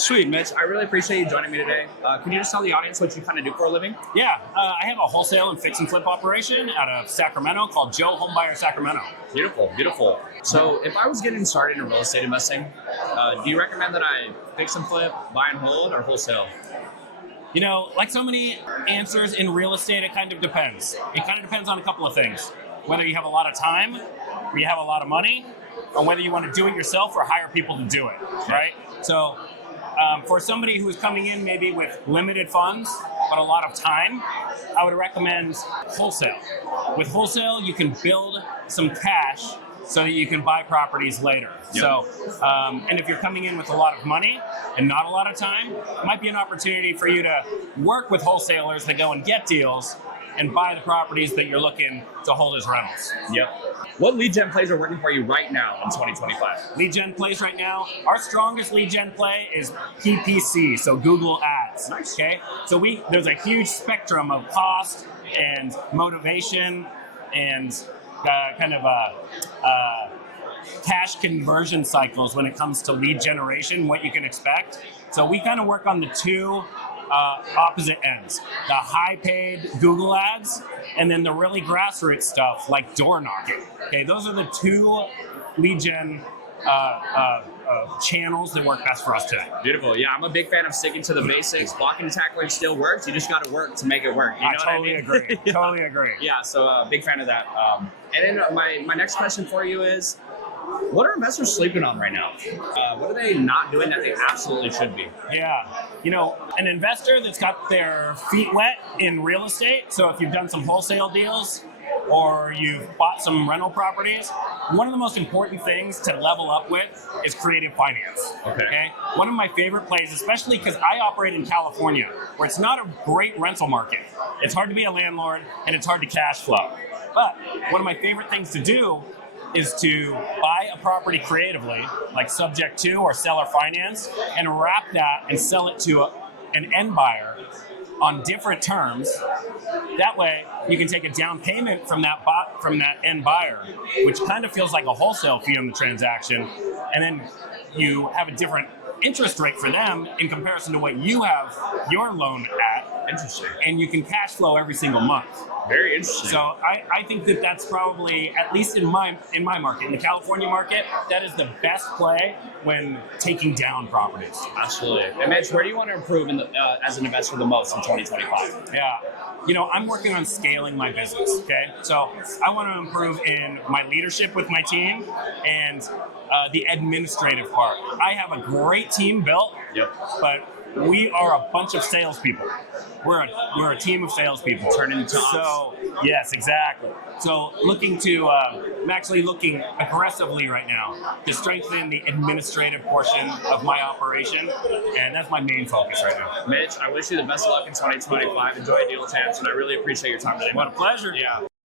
Sweet, Mitch. I really appreciate you joining me today. Can you just tell the audience what you kind of do for a living? Yeah, I have a wholesale and fix and flip operation out of Sacramento called Joe Home Buyer Sacramento. Beautiful, beautiful. So if I was getting started in real estate investing, do you recommend that I fix and flip, buy and hold, or wholesale? You know, like so many answers in real estate, it kind of depends. It kind of depends on a couple of things. Whether you have a lot of time, or you have a lot of money, or whether you want to do it yourself or hire people to do it, right? So for somebody who is coming in maybe with limited funds, but a lot of time, I would recommend wholesale. With wholesale, you can build some cash so that you can buy properties later. Yep. So, and if you're coming in with a lot of money and not a lot of time, it might be an opportunity for you to work with wholesalers that go and get deals and buy the properties that you're looking to hold as rentals. Yep. What lead gen plays are working for you right now in 2025? Lead gen plays right now, our strongest lead gen play is PPC, so Google Ads. Nice. Okay, so there's a huge spectrum of cost and motivation and cash conversion cycles when it comes to lead generation, what you can expect. So we kind of work on the two opposite ends, the high paid Google ads and then the really grassroots stuff like door knocking. Okay, those are the two lead gen channels that work best for us today. Beautiful. Yeah, I'm a big fan of sticking to the basics. Blocking and tackling still works. You just got to work to make it work. You know totally what I mean? agree. Yeah. Totally agree. Yeah, so big fan of that. And then my next question for you is, what are investors sleeping on right now? What are they not doing that they absolutely should be? Yeah, you know, an investor that's got their feet wet in real estate, so if you've done some wholesale deals or you've bought some rental properties, one of the most important things to level up with is creative finance. Okay? One of my favorite plays, especially because I operate in California, where it's not a great rental market. It's hard to be a landlord and it's hard to cash flow. But one of my favorite things to do is to buy a property creatively, like subject to or seller finance, and wrap that and sell it to an end buyer on different terms. That way, you can take a down payment from that end buyer, which kind of feels like a wholesale fee on the transaction, and then you have a different interest rate for them in comparison to what you have your loan at. Interesting. And you can cash flow every single month. Very interesting. So I think that that's probably, at least in my market, in the California market, that is the best play when taking down properties. Absolutely. And Mitch, where do you want to improve as an investor the most in 2025? Yeah. You know, I'm working on scaling my business, okay? So I want to improve in my leadership with my team and the administrative part. I have a great team built, but we are a bunch of salespeople. We're a team of salespeople. Turn into ops. So yes, exactly. So I'm actually looking aggressively right now to strengthen the administrative portion of my operation, and that's my main focus right now. Mitch, I wish you the best of luck in 2025. Enjoy Deal Champs, and I really appreciate your time today. What a pleasure. Yeah.